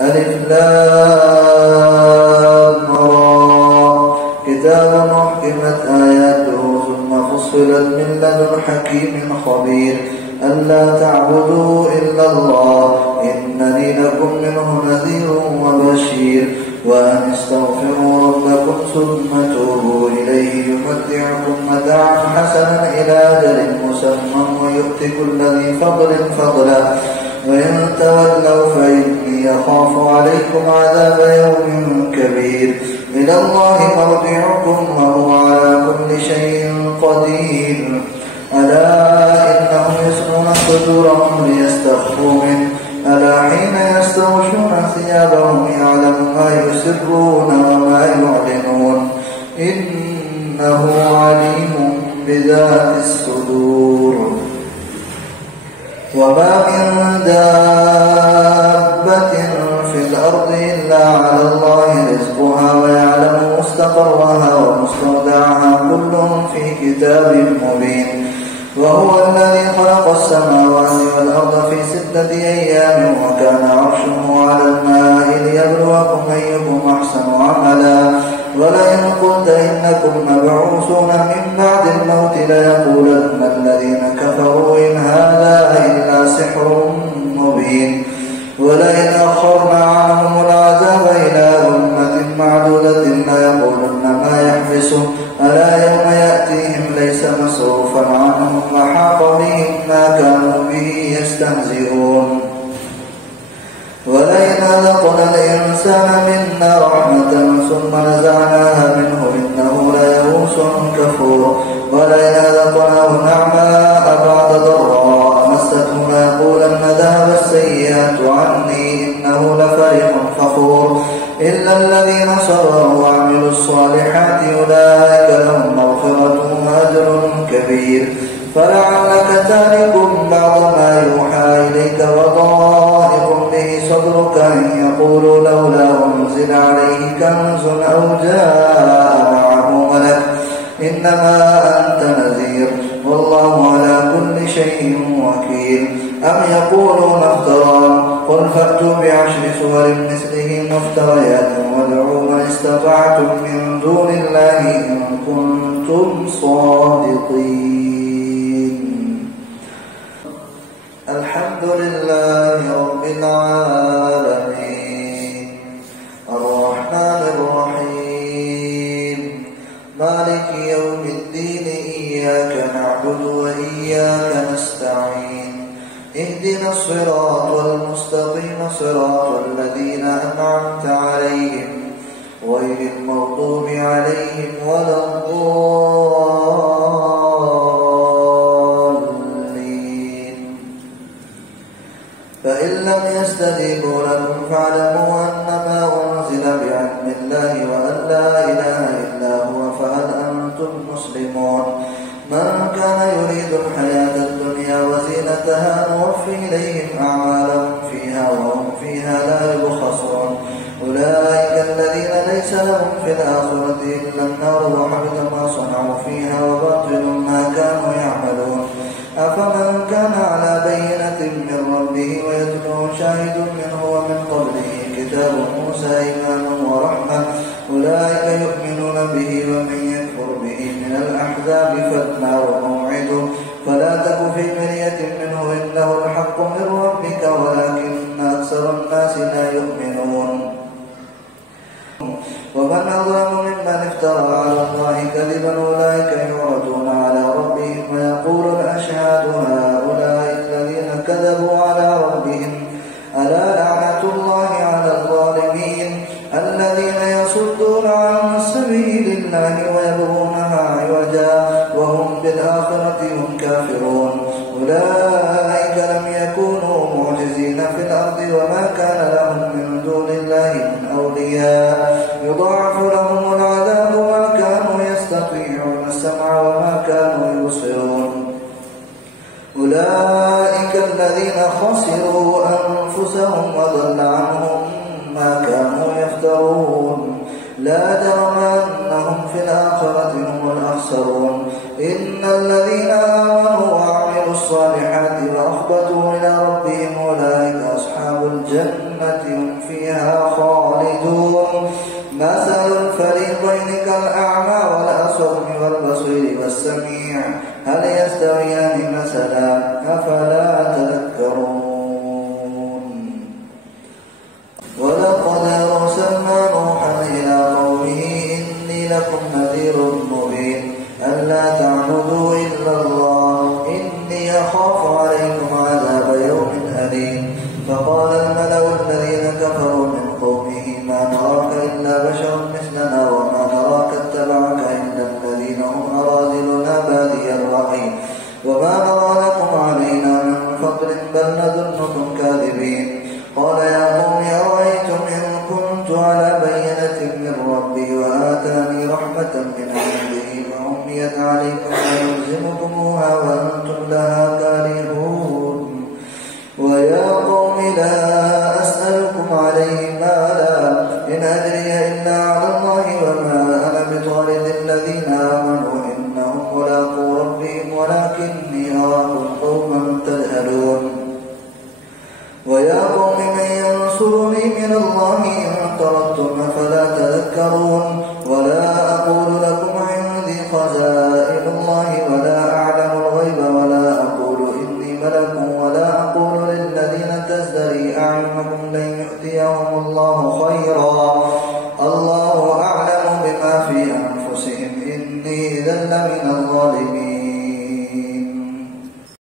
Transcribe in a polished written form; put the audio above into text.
ألف لام را كتاب أحكمت آياته ثم فصلت من لدن حكيم خبير ألا تعبدوا إلا الله إنني لكم منه نذير وبشير وأن استغفروا ربكم ثم توبوا إليه يمتعكم متاعا حسنا إلى أجل مسمى ويؤت كل ذي فضل فضلا وإن تولوا فإني أخاف عليكم عذاب يوم كبير إلى الله مرجعكم وهو على كل شيء قدير ألا إنهم يسرون صدورهم ليستخفوا منه ألا حين يستغشون ثيابهم يعلم ما يسرون وما يعلنون إنه عليم بذات الصدور وما من دابة في الأرض إلا على الله رزقها ويعلم مستقرها ومستودعها كلهم في كتاب مبين وهو الذي خلق السماوات والأرض في 6 أيام وكان عرشه على الماء ليبلوكم أيكم أحسن عملا ولئن قلت إنكم مبعوثون من بعد الموت ليقولن الذين كفروا إن هذا إلا سحر مبين ولئن أخرنا عنهم العذاب إلى أمة معدودة ليقولن ما يحبسه ألا يوم يأتيهم ليس مصروفا عنهم وحاق بهم ما كانوا به يستهزئون ولئن أذقنا الإنسان منا رحمة ثم نزعناها منه إنه ليئوس كفور ولئن أذقناه نعماء بعد ضراء مسته ليقولن ذهب السيئات عني إنه لفرح فخور إلا الذين صبروا وعملوا الصالحات أولئك لهم مغفرة وأجر كبير فلعلك تارك بعض ما يوحى إليك وضائق به صدرك أن يقولوا لولا أنزل عليه كنز أو جاء معه ملك إنما أنت نذير والله على كل شيء وكيل أم يقولون افتراه قل فأتوا ب10 سور مثله مفتريات وادعوا من استطعتم من دون الله إن كنتم صادقين. الحمد لله رب العالمين الرحمن الرحيم مالك يوم الدين إياك نعبد وإياك نستعين اهدنا الصراط المستقيم صراط الذين أنعمت عليهم غير المغضوب عليهم ولا الضالين فإن لم يستجيبوا لكم فاعلموا أنما أنزل بعلم الله وأن لا إله إلا هو فهل أنتم مسلمون من كان يريد الحياة الدنيا وزينتها نوفي إليهم أعمالهم فيها وهم فيها لا يبخسون أولئك الذين ليس لهم في الآخرة إلا النار وحبط ما صنعوا فيها وباطل ما كانوا يعملون أفمن كان على بينة من ربه ويتلوه شاهد منه ومن قبله كتاب موسى إيمان ورحمة أولئك يؤمنون به ومن يكفر به من الأحزاب فالنار موعده فلا تك في مرية منه إنه الحق من ربك ولكن أكثر الناس لا يؤمنون ومن أظلم ممن افترى على الله كذبا أولئك يعرضون على ربهم ويقول الأشهاد هؤلاء الذين كذبوا على ربهم ألا لعنة الله على الظالمين الذين يصدون عن سبيل الله ويبغونها عوجا وهم بالآخرة هم كافرون أولئك لم يكونوا معجزين في الأرض وما كان لهم من دون الله من أولياء يضاعف لهم العذاب وما كانوا يستطيعون السمع وما كانوا يبصرون أولئك الذين خسروا أنفسهم وضل عنهم ما كانوا يفترون لا جرم أنهم في الآخرة هم الأخسرون إن الذين آمنوا وعملوا الصالحات وأخبتوا إلى ربهم أولئك أولئك أصحاب الجنة هم فيها خالدون مثل الفريقين كالأعمى والأصم والبصير والسميع هل يستويان مثلا أفلا تذكرون ولقد أرسلنا نوحا إلى قومه إني لكم نذير مبين ألا تعبدوا إلا الله إني أخاف عليكم عذاب يوم أليم فقال الملأ الذين كفروا من قومه ما نراك إلا بشر مثلنا وما نراك اتبعك إلا الذين هم أراذلنا بادي الرأي وما نرى لكم علينا من فضل بل نظنكم كاذبين قال يا قوم أرأيتم إن كنت على بينة من ربي وآتاني رحمة من عنده فعميت عليكم فيلزمكموها وأنتم لها كارهون ويا قوم لا أسألكم عليه مالا إن أدري إلا على الله وما أنا بطارد الذين آمنوا إنهم ملاقو ربهم ولكني أراكم قوما تجهلون ويا قوم من ينصرني من الله إن طردتم فلا تذكرون ولا أقول لكم عندي خزائن الله ولا أعلم الغيب ولا أقول إني ملك ولا أقول للذين تزدري أعينكم لن يؤتيهم الله خيرا